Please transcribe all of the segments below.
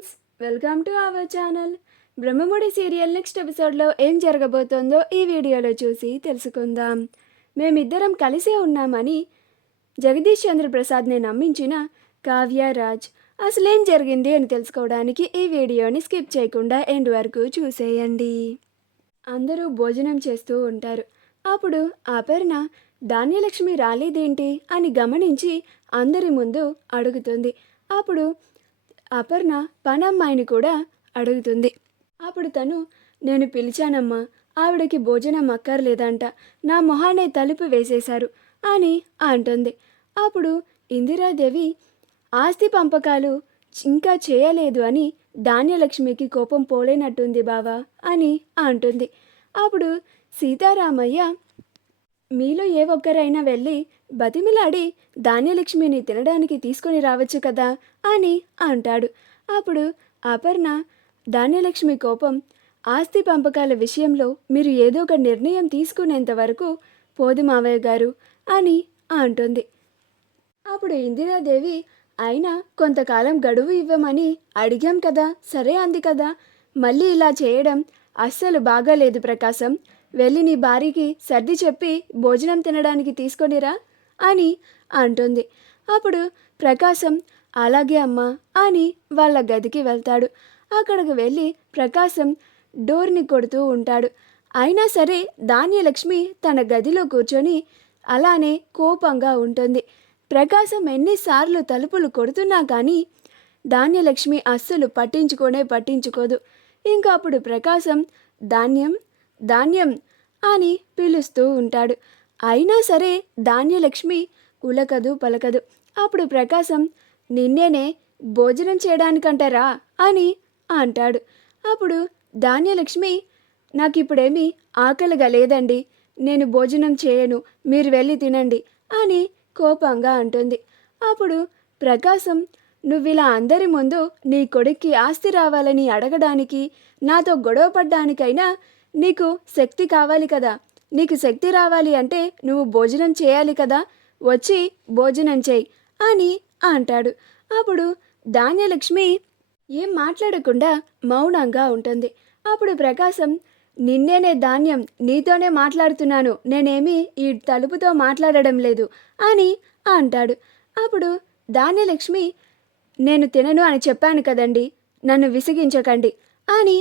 Friends, welcome to our channel. Brahmamudi serial next ఎపిసోడ్లో ఏం జరగబోతోందో ఈ వీడియోలో చూసి తెలుసుకుందాం. మేమిద్దరం కలిసే ఉన్నామని జగదీష్ చంద్ర ప్రసాద్ని నమ్మించిన కావ్య రాజ్ అసలేం జరిగింది అని తెలుసుకోవడానికి ఈ వీడియోని స్కిప్ చేయకుండా ఎండ్ వరకు చూసేయండి. అందరూ భోజనం చేస్తూ ఉంటారు. అప్పుడు అపర్ణ ధాన్యలక్ష్మి రాలేదేంటి అని గమనించి అందరి ముందు అడుగుతుంది. అప్పుడు అపర్ణ పనమ్మాయిని కూడా అడుగుతుంది. అప్పుడు తను, నేను పిలిచానమ్మా, ఆవిడకి భోజనం అక్కర్లేదంట, నా మొహానే తలుపు వేసేశారు అని అంటుంది. అప్పుడు ఇందిరాదేవి ఆస్తి పంపకాలు ఇంకా చేయలేదు అని ధాన్యలక్ష్మికి కోపం పోలేనట్టుంది బావా అని అంటుంది. అప్పుడు సీతారామయ్య, మీలో ఏ ఒక్కరైనా వెళ్ళి బతిమిలాడి ధాన్యలక్ష్మిని తినడానికి తీసుకొని రావచ్చు కదా అని అంటాడు. అప్పుడు అపర్ణ, ధాన్యలక్ష్మి కోపం ఆస్తి పంపకాల విషయంలో మీరు ఏదో ఒక నిర్ణయం తీసుకునేంత వరకు పోదు మావయ్య గారు అని అంటుంది. అప్పుడు ఇందిరాదేవి, అయినా కొంతకాలం గడువు ఇవ్వమని అడిగాం కదా, సరే అంది కదా, మళ్ళీ ఇలా చేయడం అస్సలు బాగాలేదు ప్రకాశం, వెళ్ళి నీ భార్యకి సర్ది చెప్పి భోజనం తినడానికి తీసుకొనిరా అని అంటుంది. అప్పుడు ప్రకాశం, అలాగే అమ్మా అని వాళ్ళ గదికి వెళ్తాడు. అక్కడికి వెళ్ళి ప్రకాశం డోర్ని కొడుతూ ఉంటాడు. అయినా సరే ధాన్యలక్ష్మి తన గదిలో కూర్చొని అలానే కోపంగా ఉంటుంది. ప్రకాశం ఎన్నిసార్లు తలుపులు కొడుతున్నా కానీ ధాన్యలక్ష్మి అస్సలు పట్టించుకోదు. ఇంకా అప్పుడు ప్రకాశం ధాన్యం ధాన్యం అని పిలుస్తూ ఉంటాడు. అయినా సరే ధాన్యలక్ష్మి ఉలకదు పలకదు. అప్పుడు ప్రకాశం, నిన్నేనే భోజనం చేయడానికంటారా అని అంటాడు. అప్పుడు ధాన్యలక్ష్మి, నాకిప్పుడేమీ ఆకలిగా లేదండి, నేను భోజనం చేయను, మీరు వెళ్ళి తినండి అని కోపంగా అంటుంది. అప్పుడు ప్రకాశం, నువ్విలా అందరి ముందు నీ కొడుక్కి ఆస్తి రావాలని అడగడానికి, నాతో గొడవ పడ్డానికైనా నీకు శక్తి కావాలి కదా, నీకు శక్తి రావాలి అంటే నువ్వు భోజనం చేయాలి కదా, వచ్చి భోజనం చేయి అని అంటాడు. అప్పుడు ధాన్యలక్ష్మి ఏం మాట్లాడకుండా మౌనంగా ఉంటుంది. అప్పుడు ప్రకాశం, నిన్నేనే ధాన్యం, నీతోనే మాట్లాడుతున్నాను, నేనేమీ ఈ తలుపుతో మాట్లాడడం లేదు అని అంటాడు. అప్పుడు ధాన్యలక్ష్మి, నేను తినను అని చెప్పాను కదండి, నన్ను విసిగించకండి అని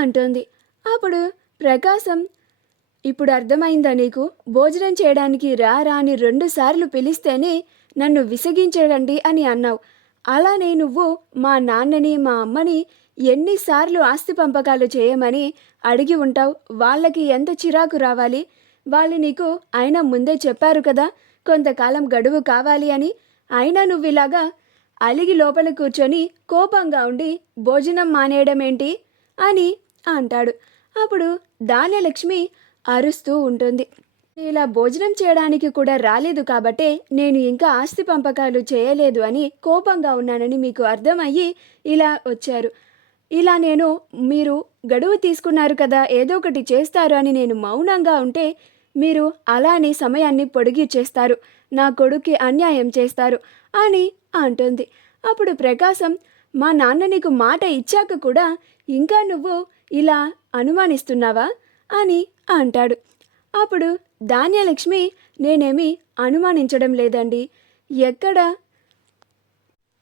అంటుంది. అప్పుడు ప్రకాశం, ఇప్పుడు అర్థమైందా నీకు, భోజనం చేయడానికి రా అని 2 సార్లు పిలిస్తేనే నన్ను విసిగించకండి అని అన్నావు, అలానే నువ్వు మా నాన్నని మా అమ్మని ఎన్నిసార్లు ఆస్తి పంపకాలు చేయమని అడిగి ఉంటావు, వాళ్ళకి ఎంత చిరాకు రావాలి, వాళ్ళు నీకు అయినా ముందే చెప్పారు కదా కొంతకాలం గడువు కావాలి అని, అయినా నువ్వు ఇలాగా అలిగి లోపల కూర్చొని కోపంగా ఉండి భోజనం మానేయడం ఏంటి అని అంటాడు. అప్పుడు ధాన్యలక్ష్మి అరుస్తూ ఉంటుంది, ఇలా భోజనం చేయడానికి కూడా రాలేదు కాబట్టే నేను ఇంకా ఆస్తి పంపకాలు చేయలేదు అని కోపంగా ఉన్నానని మీకు అర్థమయ్యి ఇలా వచ్చారు. ఇలా మీరు గడువు తీసుకున్నారు కదా, ఏదో ఒకటి చేస్తారు అని నేను మౌనంగా ఉంటే మీరు అలానే సమయాన్ని పొడిగిచ్చేస్తారు, నా కొడుక్కి అన్యాయం చేస్తారు అని అంటుంది. అప్పుడు ప్రకాశం, మా నాన్న నీకు మాట ఇచ్చాక కూడా ఇంకా నువ్వు ఇలా అనుమానిస్తున్నావా అని అంటాడు. అప్పుడు ధాన్యలక్ష్మి, నేనేమీ అనుమానించడం లేదండి, ఎక్కడ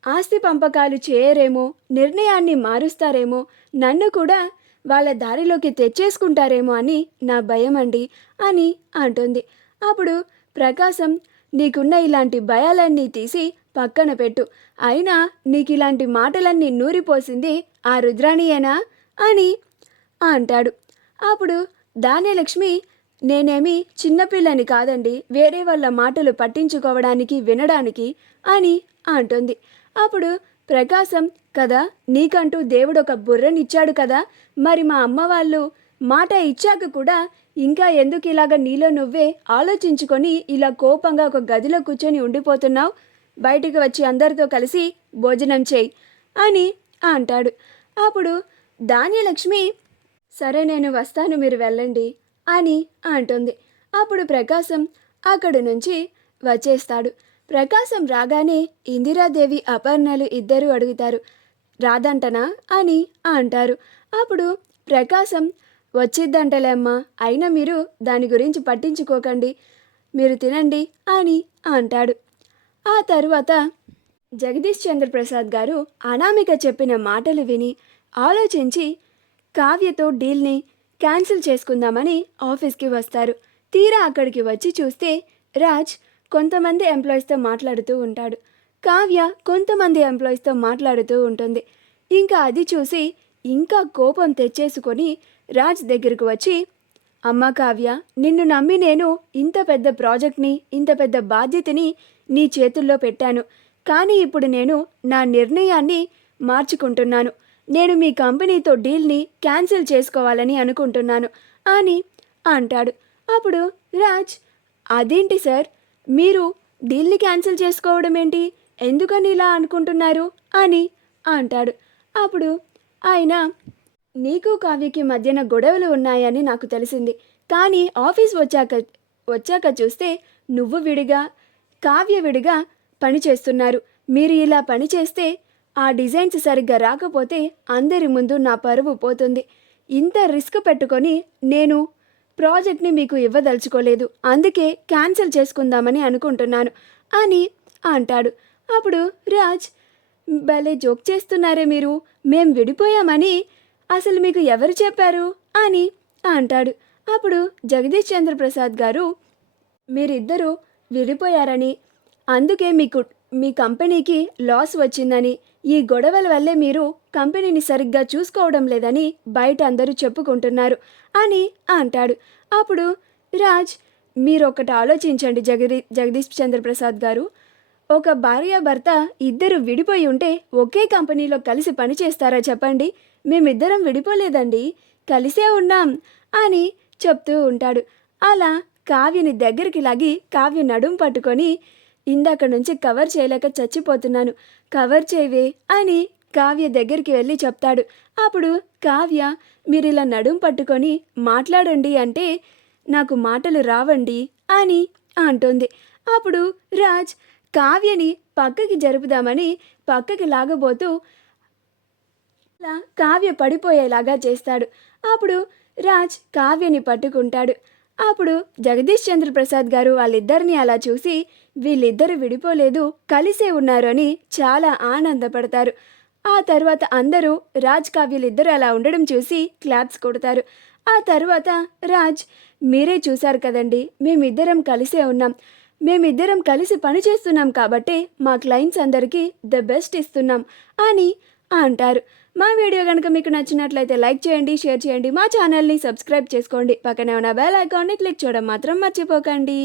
ఆస్తి పంపకాలు చేయరేమో, నిర్ణయాన్ని మారుస్తారేమో, నన్ను కూడా వాళ్ళ దారిలోకి తెచ్చేసుకుంటారేమో అని నా భయం అండి అని అంటుంది. అప్పుడు ప్రకాశం, నీకున్న ఇలాంటి భయాలన్నీ తీసి పక్కన పెట్టు, అయినా నీకు ఇలాంటి మాటలన్నీ నూరిపోసింది ఆ రుద్రాణియేనా అని అంటాడు. అప్పుడు ధాన్యలక్ష్మి, నేనేమి చిన్నపిల్లని కాదండి, వేరే వాళ్ళ మాటలు పట్టించుకోవడానికి వినడానికి అని అంటుంది. అప్పుడు ప్రకాశం, కదా నీకంటూ దేవుడు ఒక బుర్రనిచ్చాడు కదా, మరి మా అమ్మ వాళ్ళు మాట ఇచ్చాక కూడా ఇంకా ఎందుకు ఇలాగ నీలో నువ్వే ఆలోచించుకొని ఇలా కోపంగా ఒక గదిలో కూర్చొని ఉండిపోతున్నావు, బయటికి వచ్చి అందరితో కలిసి భోజనం చేయి అని అంటాడు. అప్పుడు ధాన్యలక్ష్మి, సరే నేను వస్తాను, మీరు వెళ్ళండి అని అంటుంది. అప్పుడు ప్రకాశం అక్కడి నుంచి వచ్చేస్తాడు. ప్రకాశం రాగానే ఇందిరాదేవి అపర్ణలు ఇద్దరూ అడుగుతారు, రాదంటనా అని అంటారు. అప్పుడు ప్రకాశం వచ్చిద్దంటలే అమ్మా, అయినా మీరు దాని గురించి పట్టించుకోకండి, మీరు తినండి అని అంటాడు. ఆ తరువాత జగదీష్ చంద్ర ప్రసాద్ గారు అనామిక చెప్పిన మాటలు విని ఆలోచించి కావ్యతో డీల్ని క్యాన్సిల్ చేసుకుందామని ఆఫీస్కి వస్తారు. తీరా అక్కడికి వచ్చి చూస్తే రాజ్ కొంతమంది ఎంప్లాయీస్తో మాట్లాడుతూ ఉంటాడు. కావ్య కొంతమంది ఎంప్లాయీస్తో మాట్లాడుతూ ఉంటుంది. ఇంకా అది చూసి ఇంకా కోపం తెచ్చేసుకొని రాజ్ దగ్గరకు వచ్చి, అమ్మ కావ్య, నిన్ను నమ్మి నేను ఇంత పెద్ద ప్రాజెక్ట్ని, ఇంత పెద్ద బాధ్యతని నీ చేతుల్లో పెట్టాను. కానీ ఇప్పుడు నేను నా నిర్ణయాన్ని మార్చుకుంటున్నాను. నేను మీ కంపెనీతో డీల్ని క్యాన్సిల్ చేసుకోవాలని అనుకుంటున్నాను అని అంటాడు. అప్పుడు రాజ్, అదేంటి సార్, మీరు డీల్ని క్యాన్సిల్ చేసుకోవడం ఏంటి, ఎందుకని ఇలా అనుకుంటున్నారు అని అంటాడు. అప్పుడు ఆయన, నీకు కావ్యకి మధ్యన గొడవలు ఉన్నాయని నాకు తెలిసింది, కానీ ఆఫీస్ వచ్చాక చూస్తే నువ్వు విడిగా కావ్య విడిగా పని చేస్తున్నారు. మీరు ఇలా పని చేస్తే ఆ డిజైన్స్ సరిగ్గా రాకపోతే అందరి ముందు నా పరువు పోతుంది. ఇంత రిస్క్ పెట్టుకొని నేను ప్రాజెక్ట్ని మీకు ఇవ్వదలుచుకోలేదు, అందుకే క్యాన్సిల్ చేసుకుందామని అనుకుంటున్నాను అని అంటాడు. అప్పుడు రాజ్, భలే జోక్ చేస్తున్నారే మీరు, మేం విడిపోయామని అసలు మీకు ఎవరు చెప్పారు అని అంటాడు. అప్పుడు జగదీష్ చంద్ర ప్రసాద్ గారు, మీరిద్దరూ విడిపోయారని, అందుకే మీ కంపెనీకి లాస్ వచ్చిందని, ఈ గొడవల వల్లే మీరు కంపెనీని సరిగ్గా చూసుకోవడం లేదని బయట అందరూ చెప్పుకుంటున్నారు అని అంటాడు. అప్పుడు రాజ్, మీరొకటి ఆలోచించండి జగదీష్ చంద్ర ప్రసాద్ గారు, ఒక భార్యాభర్త ఇద్దరు విడిపోయి ఉంటే ఒకే కంపెనీలో కలిసి పనిచేస్తారా చెప్పండి? మేమిద్దరం విడిపోలేదండి, కలిసే ఉన్నాం అని చెప్తూ ఉంటాడు. అలా కావ్యని దగ్గరికి లాగి కావ్య నడుం పట్టుకొని, ఇందాక నుంచి కవర్ చేయలేక చచ్చిపోతున్నాను, కవర్ చేయవే అని కావ్య దగ్గరికి వెళ్ళి చెప్తాడు. అప్పుడు కావ్య, మీరిలా నడుం పట్టుకొని మాట్లాడండి అంటే నాకు మాటలు రావండి అని అంటుంది. అప్పుడు రాజ్ కావ్యని పక్కకి జరుపుదామని పక్కకి లాగబోతూ అలా కావ్య పడిపోయేలాగా చేస్తాడు. అప్పుడు రాజ్ కావ్యని పట్టుకుంటాడు. అప్పుడు జగదీష్ చంద్ర ప్రసాద్ గారు వాళ్ళిద్దరిని అలా చూసి, వీళ్ళిద్దరూ విడిపోలేదు, కలిసే ఉన్నారు అని చాలా ఆనందపడతారు. ఆ తర్వాత అందరూ రాజ్ కావ్యలిద్దరూ అలా ఉండడం చూసి క్లాప్స్ కొడతారు. ఆ తర్వాత రాజ్, మీరే చూశారు కదండి, మేమిద్దరం కలిసే ఉన్నాం, మేమిద్దరం కలిసి పనిచేస్తున్నాం కాబట్టే మా క్లయింట్స్ అందరికీ ద బెస్ట్ ఇస్తున్నాం అని అంటారు. మా వీడియో కనుక మీకు నచ్చినట్లయితే లైక్ చేయండి, షేర్ చేయండి, మా ఛానల్ని సబ్స్క్రైబ్ చేసుకోండి, పక్కనే ఉన్న బెల్ ఐకాన్ని క్లిక్ చేయడం మాత్రం మర్చిపోకండి.